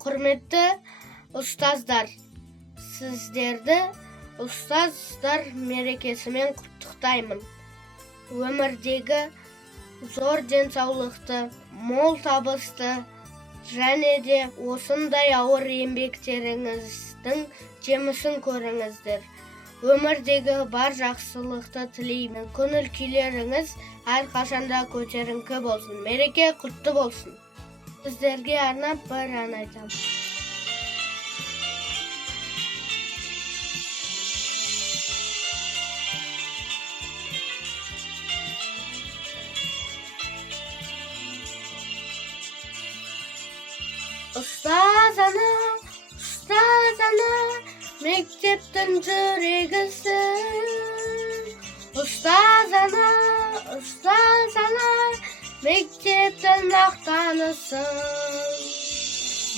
Құрметті ұстаздар, сіздерді ұстаздар мерекесімен құттықтаймын. Өмірдегі зор денсаулықты, мол табысты және де осындай ауыр еңбектеріңіздің жемісін көріңіздер. Өмірдегі бар жақсылықты тілеймін. Көңіл күйлеріңіз әрқашанда көтеріңкі болсын. Мереке құтты болсын. Сіздерге арнап бір ән айтамын. Ұстаз ана, мектептің жүрегісің. Ұстаз ана, мектептің мақтанысың.